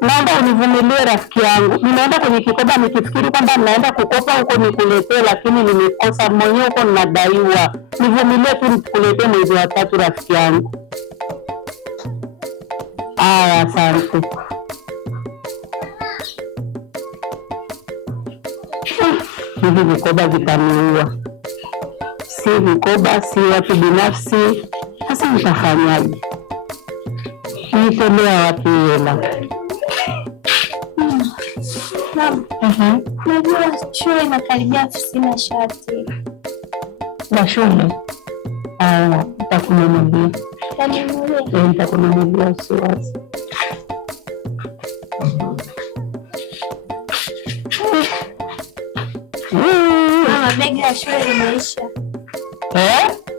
naomba univumilie rafiki yangu. Nimeenda kwenye kikoba nikifikiri kwamba naenda kukopa huko nikuletee, lakini nimekosa mwenyewe huko ninadaiwa. Nivumilie tu nikuletee mwezi wa 3 rafiki yangu. Aya, asante. Hivi vikoba vitaniua. Si vikoba, si watu binafsi. Sasa nitafanyaje? Nitolea wapi hela? Najua shule inakaribia, sina shati la shule. Nitakununulia. Nitakununulia, usiwazi. Mama, begi la shule limeisha.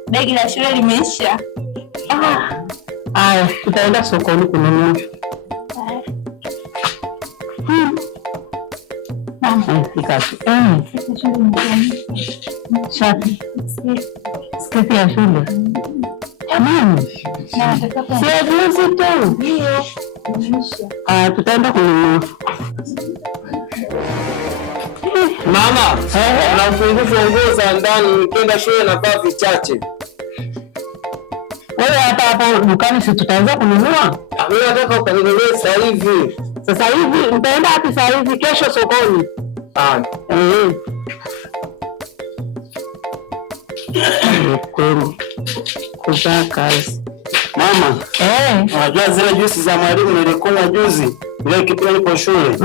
Begi la shule limeisha. Aya, tutaenda sokoni kununua. Shati. Sketi ya shule. Jamani. Sio juzi tu. Tutaenda kununua. Mama, na upungufu wa nguo za ndani, nikienda shule na vaa vichache. Wewe hapa dukani si tutaanza kununua? Mimi nataka ukaninunulie sasa hivi. Sasa hivi? Nitaenda wapi sasa hivi? Kesho sokoni. Kweli. Kuzaa kazi. Mama, unajua zile juisi za mwalimu nilikunywa juzi, ile kipindi nipo shule,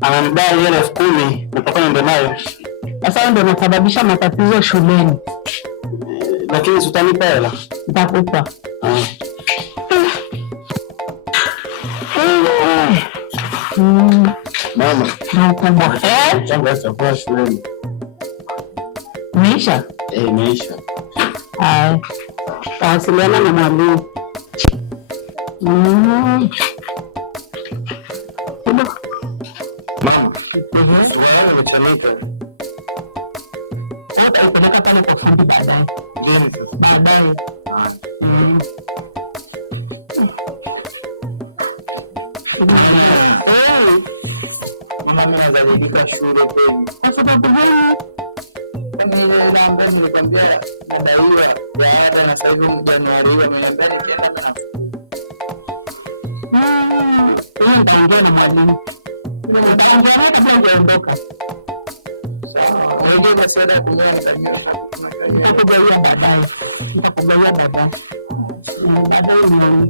ananidai hela 10,000, nataka niende nayo. Sasa ndio unasababisha matatizo shuleni. Lakini utanipa hela? Nitakupa. Mama, nakumbuka. Changu ya chakula shuleni. Meisha? Meisha. Tawasiliana na mwalimu. Mama, suala limechemka. Utapeleka pale kwa fundi baadaye. Baadaye. Mama, mimi nazalilika shule kweli. Kwa sababu gani? Ile ambayo nilikwambia nadaiwa ya ada na sasa hivi Januari ameniambia nikienda na nitaongea na mwalimu. Nitaongea kabla hujaondoka. Sawa. Wewe ndio sada kunyoa nitakugawia baadaye. Nitakugawia baadaye. Baadaye ni no.